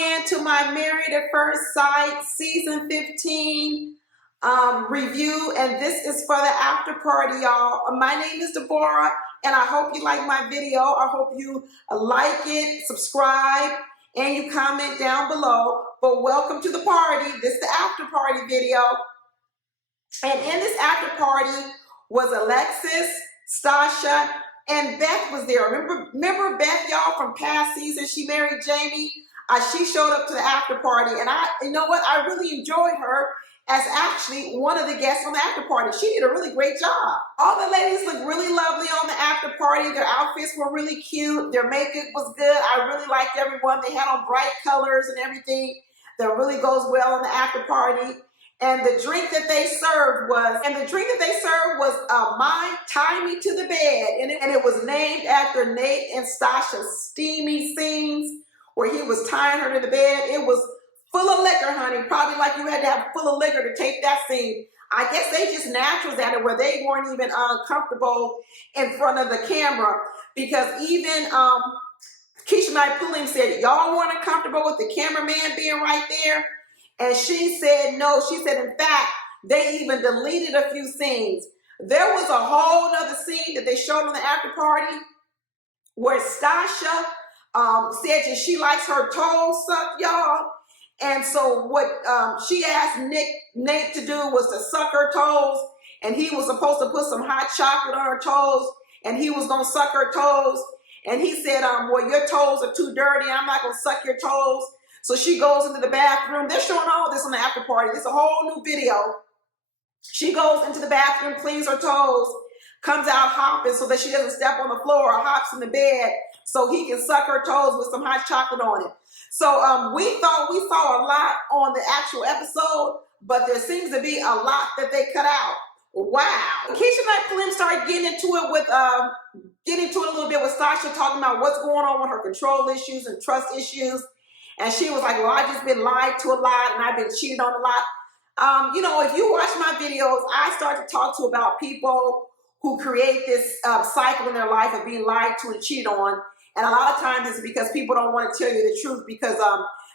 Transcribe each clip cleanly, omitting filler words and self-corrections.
into my Married at First Sight season 15 review, and this is for the after party, y'all. My name is Deborah, and I hope you like my video. I hope you like it, subscribe, and you comment down below. But welcome to the party. This is the after party video. And in this after party was Alexis, Stasha, and Beth was there. Remember Beth, y'all, from past seasons? She married Jamie. She showed up to the after party, and you know what? I really enjoyed her as actually one of the guests on the after party. She did a really great job. All the ladies looked really lovely on the after party. Their outfits were really cute. Their makeup was good. I really liked everyone. They had on bright colors and everything that really goes well on the after party. And the drink that they served was, my Tie Me to the Bed. And it was named after Nate and Stasha's steamy scenes where he was tying her to the bed. It was full of liquor, honey. Probably like you had to have full of liquor to tape that scene. I guess they just naturals at it where they weren't even comfortable in front of the camera, because even Keisha Knight Pulliam said, y'all weren't uncomfortable with the cameraman being right there? And she said no. She said, in fact, they even deleted a few scenes. There was a whole nother scene that they showed on the after party where Stasha said that she likes her toes sucked, y'all. And so what she asked Nate to do was to suck her toes, and he was supposed to put some hot chocolate on her toes, and he was going to suck her toes. And he said, well, your toes are too dirty. I'm not going to suck your toes. So she goes into the bathroom. They're showing all this on the after party. It's a whole new video. She goes into the bathroom, cleans her toes, comes out hopping so that she doesn't step on the floor, or hops in the bed so he can suck her toes with some hot chocolate on it. So we thought we saw a lot on the actual episode, but there seems to be a lot that they cut out. Wow. Keisha Knight Pulliam started getting into it a little bit with Stasha, talking about what's going on with her control issues and trust issues. And she was like, well, I've just been lied to a lot, and I've been cheated on a lot. You know, if you watch my videos, I start to talk about people who create this cycle in their life of being lied to and cheated on. And a lot of times it's because people don't want to tell you the truth because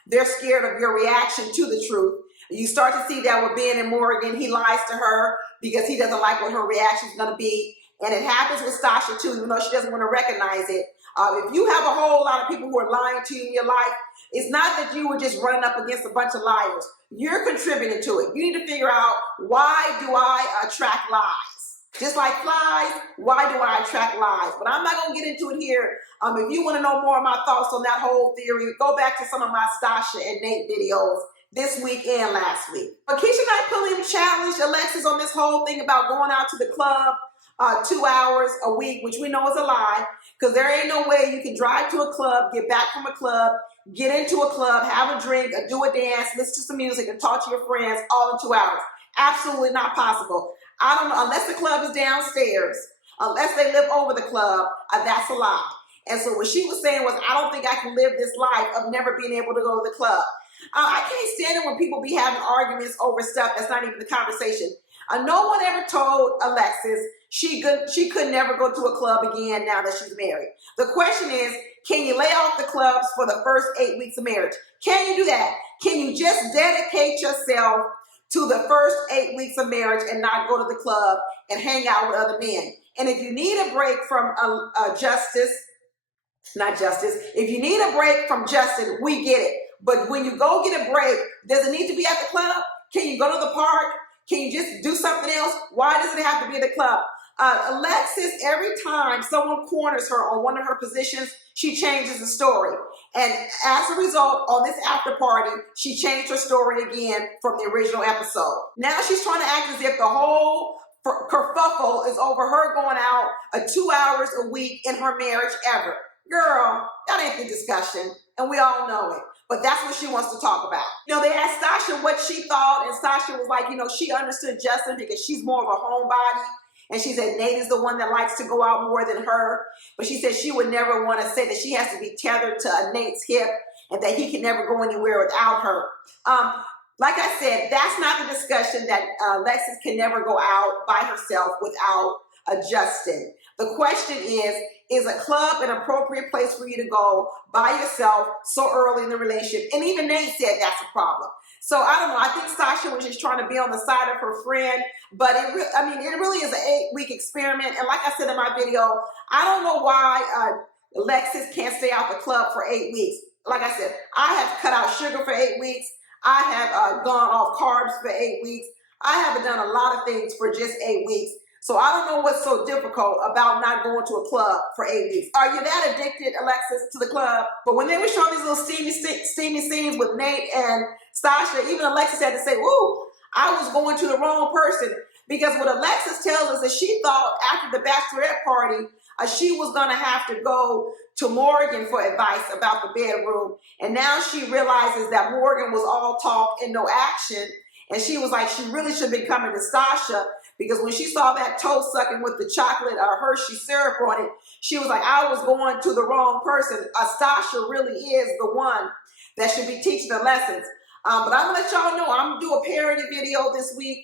they're scared of your reaction to the truth. You start to see that with Ben and Morgan. He lies to her because he doesn't like what her reaction is going to be. And it happens with Stasha too, even though she doesn't want to recognize it. If you have a whole lot of people who are lying to you in your life, it's not that you were just running up against a bunch of liars. You're contributing to it. You need to figure out, why do I attract lies? Just like flies, why do I attract lies? But I'm not going to get into it here. If you want to know more of my thoughts on that whole theory, go back to some of my Stasha and Nate videos this week and last week. But Keisha Knight Pulliam challenged Alexis on this whole thing about going out to the club 2 hours a week, which we know is a lie, because there ain't no way you can drive to a club, get back from a club, get into a club, have a drink, do a dance, listen to some music, and talk to your friends all in 2 hours. Absolutely not possible. I don't know, unless the club is downstairs, unless they live over the club, that's a lie. And so what she was saying was, I don't think I can live this life of never being able to go to the club. I can't stand it when people be having arguments over stuff that's not even the conversation. No one ever told Alexis she could never go to a club again now that she's married. The question is, can you lay off the clubs for the first 8 weeks of marriage? Can you do that? Can you just dedicate yourself to the first 8 weeks of marriage and not go to the club and hang out with other men? And if you need a break from if you need a break from Justin, we get it. But when you go get a break, does it need to be at the club? Can you go to the park? Can you just do something else? Why does it have to be at the club? Alexis, every time someone corners her on one of her positions, she changes the story. And as a result, on this after party, she changed her story again from the original episode. Now she's trying to act as if the whole kerfuffle is over her going out 2 hours a week in her marriage ever. Girl, that ain't the discussion, and we all know it. But that's what she wants to talk about. You know, they asked Stasha what she thought, and Stasha was like, you know, she understood Justin because she's more of a homebody. And she said Nate is the one that likes to go out more than her. But she said she would never want to say that she has to be tethered to Nate's hip and that he can never go anywhere without her. Like I said, that's not the discussion that Alexis can never go out by herself without Justin. The question is a club an appropriate place for you to go by yourself so early in the relationship? And even Nate said that's a problem. So I don't know. I think Stasha was just trying to be on the side of her friend, but it really is an 8-week experiment. And like I said in my video, I don't know why Alexis can't stay out the club for 8 weeks. Like I said, I have cut out sugar for 8 weeks. I have gone off carbs for 8 weeks. I haven't done a lot of things for just 8 weeks. So I don't know what's so difficult about not going to a club for 8 weeks. Are you that addicted, Alexis, to the club? But when they were showing these little steamy scenes with Nate and Stasha, even Alexis had to say, "Ooh, I was going to the wrong person." Because what Alexis tells us is she thought after the bachelorette party, she was going to have to go to Morgan for advice about the bedroom. And now she realizes that Morgan was all talk and no action. And she was like, she really should be coming to Stasha, because when she saw that toe sucking with the chocolate Hershey syrup on it, she was like, I was going to the wrong person. Stasha really is the one that should be teaching the lessons. But I'm going to let y'all know, I'm going to do a parody video this week.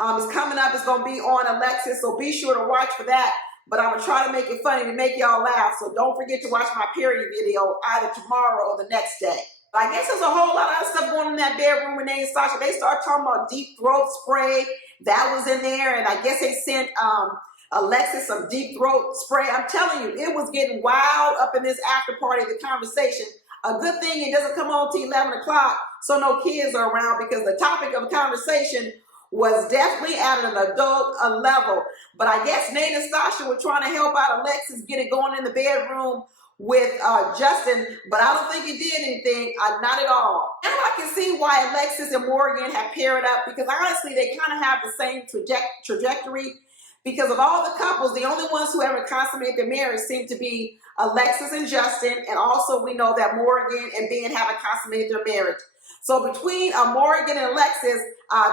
It's coming up. It's going to be on Alexis, so be sure to watch for that. But I'm going to try to make it funny to make y'all laugh. So don't forget to watch my parody video either tomorrow or the next day. I guess there's a whole lot of stuff going on in that bedroom with Nate and Stasha. They started talking about deep throat spray. That was in there. And I guess they sent Alexis some deep throat spray. I'm telling you, it was getting wild up in this after party, the conversation. A good thing it doesn't come on till 11 o'clock so no kids are around, because the topic of conversation was definitely at an adult level. But I guess Nate and Stasha were trying to help out Alexis get it going in the bedroom with Justin, but I don't think it did anything, not at all. Now I can see why Alexis and Morgan have paired up, because honestly, they kind of have the same trajectory. Because of all the couples, the only ones who ever consummate their marriage seem to be Alexis and Justin, and also we know that Morgan and Ben haven't consummated their marriage. So between Morgan and Alexis,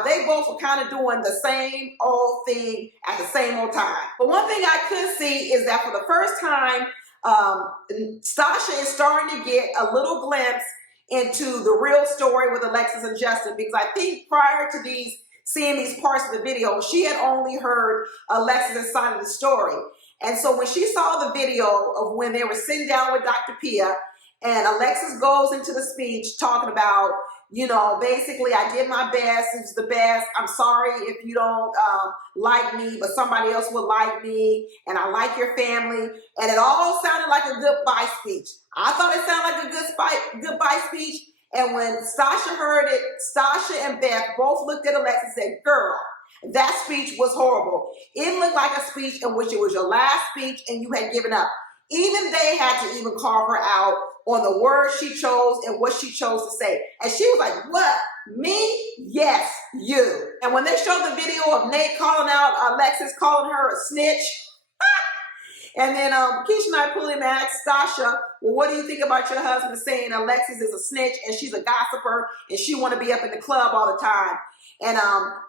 they both were kind of doing the same old thing at the same old time. But one thing I could see is that for the first time, Stasha is starting to get a little glimpse into the real story with Alexis and Justin, because I think prior to seeing these parts of the video, she had only heard Alexis' side of the story. And so when she saw the video of when they were sitting down with Dr. Pia, and Alexis goes into the speech talking about, you know, basically, I did my best. It was the best. I'm sorry if you don't like me, but somebody else would like me, and I like your family. And it all sounded like a goodbye speech. I thought it sounded like a goodbye speech. And when Stasha heard it, Stasha and Beth both looked at Alexis and said, girl, that speech was horrible. It looked like a speech in which it was your last speech and you had given up. Even they had to even call her out on the words she chose and what she chose to say. And she was like, what? Me? Yes, you. And when they showed the video of Nate calling out Alexis, calling her a snitch, and then Keisha and I pulled him and asked Stasha, well, what do you think about your husband saying Alexis is a snitch and she's a gossiper and she want to be up in the club all the time? And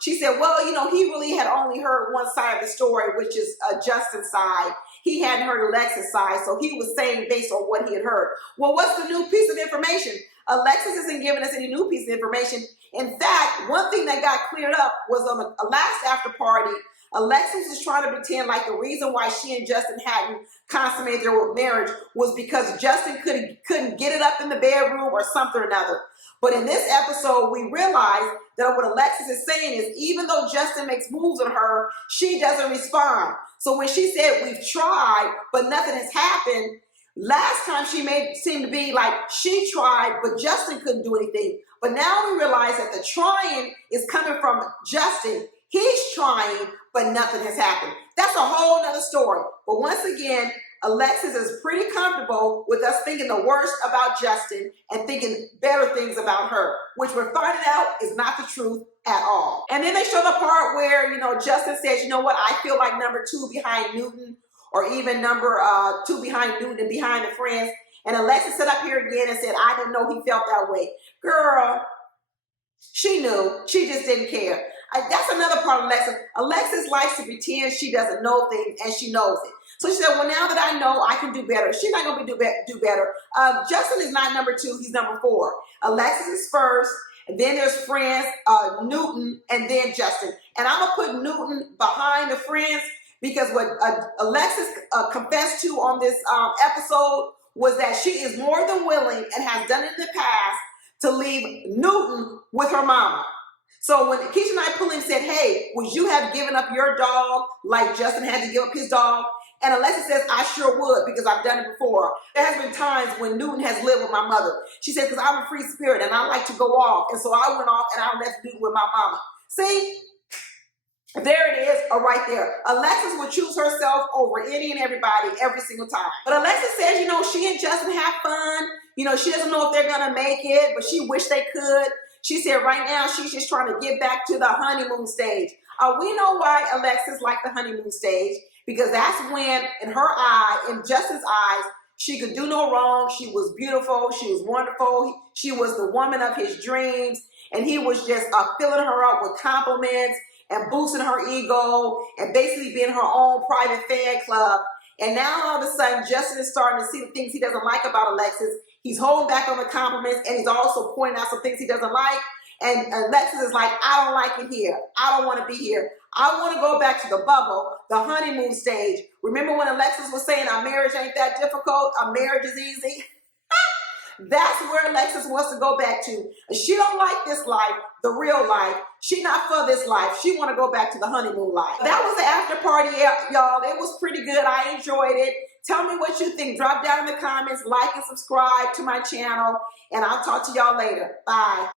she said, well, you know, he really had only heard one side of the story, which is Justin's side. He hadn't heard Alexis' side, so he was saying based on what he had heard. Well, what's the new piece of information? Alexis isn't giving us any new piece of information. In fact, one thing that got cleared up was on the last after party, Alexis was trying to pretend like the reason why she and Justin hadn't consummated their marriage was because Justin couldn't get it up in the bedroom or something or another. But in this episode, we realized that what Alexis is saying is even though Justin makes moves on her, she doesn't respond. So when she said we've tried, but nothing has happened, last time she made it seem to be like she tried, but Justin couldn't do anything. But now we realize that the trying is coming from Justin. He's trying, but nothing has happened. That's a whole nother story. But once again, Alexis is pretty comfortable with us thinking the worst about Justin and thinking better things about her, which we're finding out is not the truth at all. And then they show the part where, you know, Justin says, you know what, I feel like number 2 behind Newton, or even number 2 behind Newton and behind the friends. And Alexis sat up here again and said, I didn't know he felt that way. Girl, she knew. She just didn't care. That's another part of Alexis. Alexis likes to pretend she doesn't know things, and she knows it. So she said, well, now that I know, I can do better. She's not going to do better. Justin is not number 2. He's number 4. Alexis is first. And then there's friends, Newton, and then Justin. And I'm going to put Newton behind the friends because what Alexis confessed to on this episode was that she is more than willing and has done it in the past to leave Newton with her mama. So when Keisha and I pulled him and said, hey, would you have given up your dog like Justin had to give up his dog? And Alexis says, I sure would, because I've done it before. There has been times when Newton has lived with my mother. She said, because I'm a free spirit and I like to go off. And so I went off and I left Newton with my mama. See? There it is, right there. Alexis would choose herself over any and everybody every single time. But Alexis says, you know, she and Justin have fun. You know, she doesn't know if they're going to make it, but she wished they could. She said right now she's just trying to get back to the honeymoon stage. We know why Alexis liked the honeymoon stage, because that's when, in her eye, in Justin's eyes, she could do no wrong. She was beautiful. She was wonderful. She was the woman of his dreams. And he was just filling her up with compliments and boosting her ego and basically being her own private fan club. And now all of a sudden, Justin is starting to see the things he doesn't like about Alexis. He's holding back on the compliments, and he's also pointing out some things he doesn't like. And Alexis is like, I don't like it here. I don't want to be here. I want to go back to the bubble, the honeymoon stage. Remember when Alexis was saying our marriage ain't that difficult? Our marriage is easy? That's where Alexis wants to go back to. She don't like this life, the real life. She not for this life. She want to go back to the honeymoon life. That was the after party, y'all. It was pretty good. I enjoyed it. Tell me what you think. Drop down in the comments, like and subscribe to my channel, and I'll talk to y'all later. Bye.